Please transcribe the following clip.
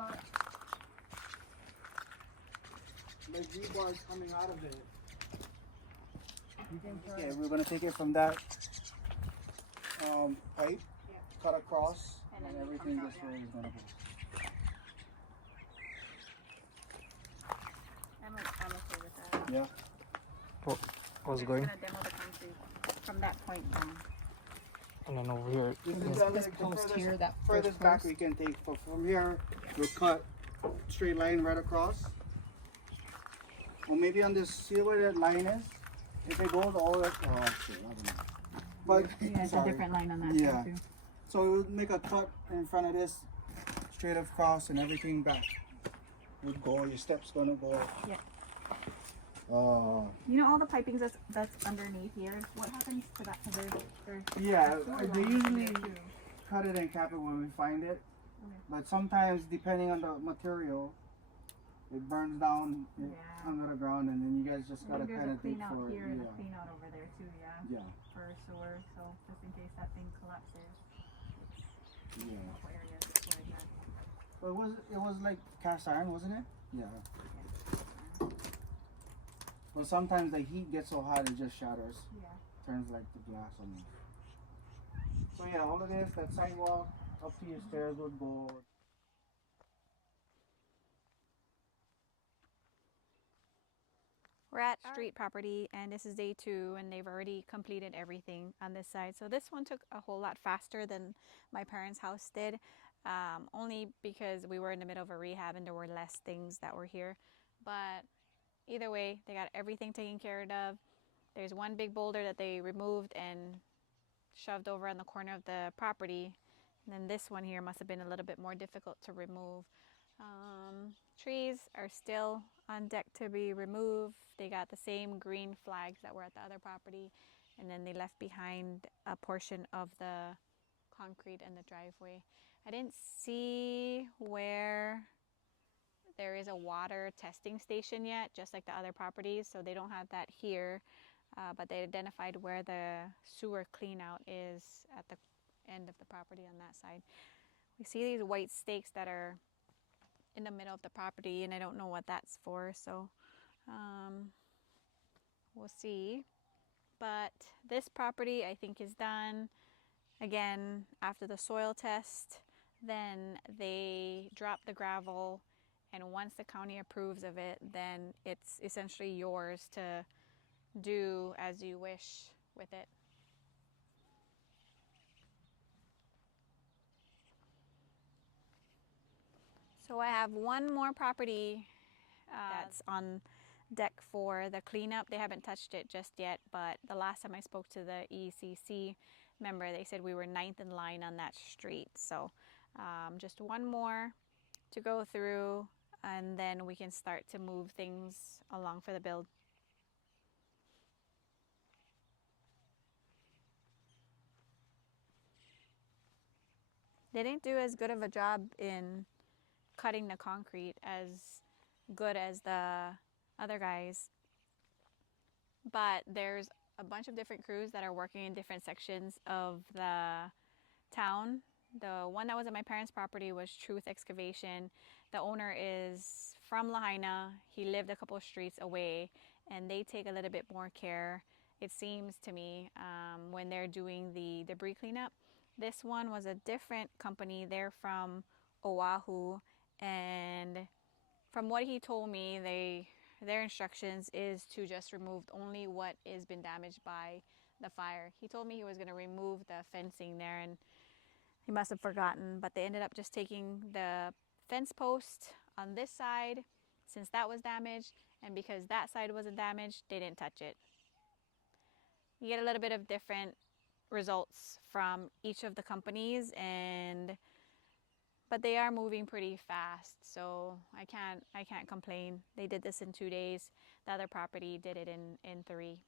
not like rebar coming out of it. Okay, we're gonna take it from that pipe, cut across, and then everything this way is gonna go. I'm okay with that. Yeah. What's going? I'm gonna demo the concrete from that point down. And then over here. This post here, that furthest first back post. we can take. But from here, we'll cut straight line right across. Or maybe on this, see where that line is? If it goes all the shit, I don't know. But Yeah, it's a different line on that Yeah. side too. So we'll make a cut in front of this, straight across, and everything back would go. Your steps gonna go. Yeah. Uh, You know all the pipings that's underneath here? What happens to that? There's yeah, sewer they lines usually in there, too. cut it and cap it when we find it. Okay. But sometimes, depending on the material, it burns down under the ground, and then you guys just gotta There's kind a of dig clean out for it. here and a Yeah. clean out over there too, yeah. Yeah. For sewer, so just in case that thing collapses. Yeah. What area is it for again? But it was like cast iron, wasn't it? Yeah. But sometimes the heat gets so hot it just shatters. Yeah. Turns like the glass almost. So yeah, all of this, that sidewalk up to your stairs would go. We're at street property and this is day 2 and they've already completed everything on this side. So this one took a whole lot faster than my parents' house did, only because we were in the middle of a rehab and there were less things that were here. But either way, they got everything taken care of. There's one big boulder that they removed and shoved over on the corner of the property. And then this one here must have been a little bit more difficult to remove. Trees are still on deck to be removed. They got the same green flags that were at the other property, and then they left behind a portion of the concrete and the driveway. I didn't see where there is a water testing station yet, just like the other properties, so they don't have that here, but they identified where the sewer clean out is at the end of the property on that side. We see these white stakes that are in the middle of the property, and I don't know what that's for, so we'll see. But this property I think is done. Again, after the soil test, then they drop the gravel, and once the county approves of it, then it's essentially yours to do as you wish with it. So I have one more property that's on deck for the cleanup. They haven't touched it just yet, but the last time I spoke to the ECC member, they said we were 9th in line on that street. So just one more to go through, and then we can start to move things along for the build. They didn't do as good of a job in cutting the concrete as good as the other guys, but there's a bunch of different crews that are working in different sections of the town. The one that was at my parents' property was Truth Excavation. The owner is from Lahaina. He lived a couple of streets away, and they take a little bit more care, it seems to me, when they're doing the debris cleanup. This one was a different company. They're from Oahu, and from what he told me, their instructions is to just remove only what has been damaged by the fire. He told me he was going to remove the fencing there, and he must have forgotten, but they ended up just taking the fence post on this side since that was damaged, and because that side wasn't damaged, they didn't touch it. You get a little bit of different results from each of the companies, but they are moving pretty fast, so I can't complain. They did this in 2 days. The other property did it in 3.